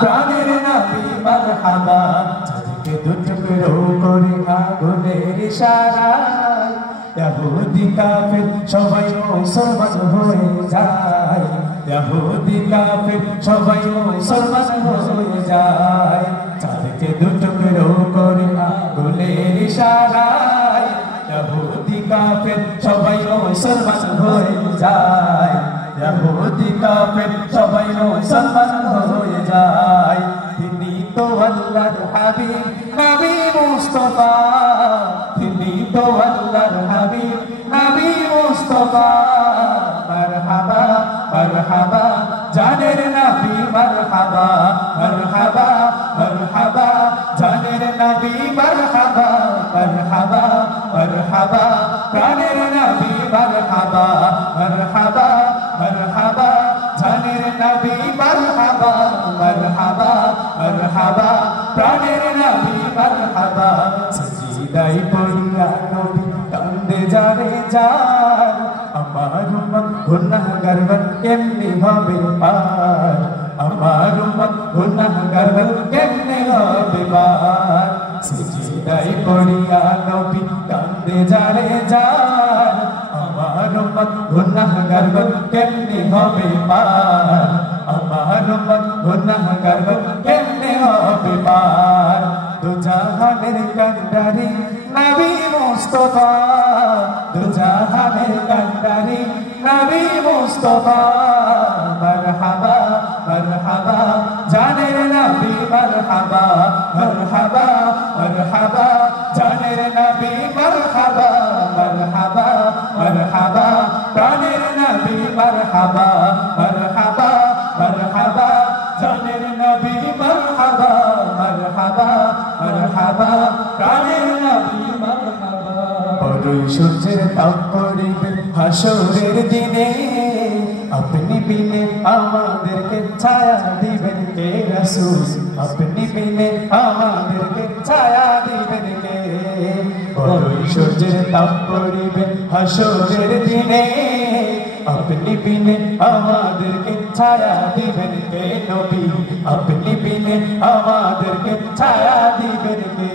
প্রাণের নবী মারহাবা চাঁদকে দুটুকরো করে আগুনের ইশারায় ইহুদি কাফের সবাই মুসলমান হয়ে যায় ইহুদি কাফের সবাই মুসলমান হয়ে যায় চাঁদকে দুটুকরো করে আগুনের ইশারায় ইহুদি কাফের সবাই মুসলমান হয়ে যায় ইহুদি কাফের সবাই মুসলমান হয়ে যায় তিনি তো আল্লাহর হাবিব নবী মুস্তাফা তিনি তো আল্লাহর হাবিব নবী মুস্তাফা মারহাবা মারহাবা জানের নবী মারহাবা মারহাবা মারহাবা জানের নবী মারহাবা মারহাবা মারহাবা প্রাণের নবী মারহাবা মারহাবা মারহাবা জানের নবী মারহাবা মারহাবা মারহাবা প্রাণের নবী মারহাবা সিজদায় পড়িয়া নবী কান্দে যারে যার আমার উম্মত গুনাহগার কেমনে হবে পার আমার উম্মত গুনাহগার কেমনে হবে পার সিজদায় পড়িয়া নবী কান্দে যারে যার আমার উম্মত গুনাহগার কেমনে হবে পার আমার উম্মত গুনাহগার কেমনে হবে পার দু জাহানের কান্ডারি নবী মুস্তাফা দু জাহানের কান্ডারি নবী মুস্তাফা মারহাবা মারহাবা জানের নবী মারহাবা মারহাবা মারহাবা জানের নবী মারহাবা মারহাবা মারহাবা প্রাণের নবী মারহাবা মারহাবা মারহাবা জানের নবী মারহাবা মারহাবা মারহাবা প্রাণের নবী মারহাবা বড়ই সূর্যের তাপ পড়িবে হাসরের দিনে আপনি বিনে আমাদেরকে ছায়া দিবেন কে রাসূল আপনি বিনে আমাদেরকে ছায়া দিবেন কে বড়ই সূর্যের তাপ পড়িবে হাসরের দিনে আপনি বিনে আমাদেরকে ছায়া দিবেন কে নবী আপনি বিনে আমাদেরকে ছায়া দিবেন কে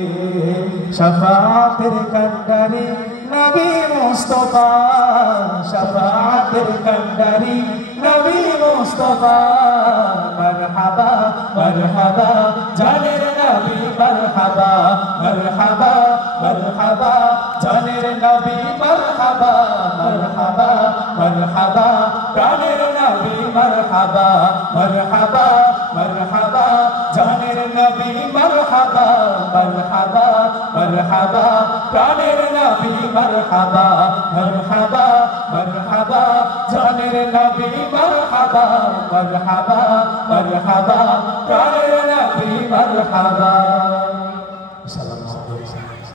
শাফাতের কান্ডারি নবী মুস্তাফা শাফাতের কান্ডারি নবী মুস্তাফা মারহাবা মারহাবা জানের নবী মারহাবা মারহাবা মারহাবা জানের নবী মারহাবা মারহাবা মারহাবা প্রাণের নবী মারহাবা মারহাবা মারহাবা জানের নবী মারহাবা মারহাবা মারহাবা প্রাণের নবী মারহাবা মারহাবা মারহাবা জানের নবী মারহাবা মারহাবা মারহাবা প্রাণের নবী মারহাবা।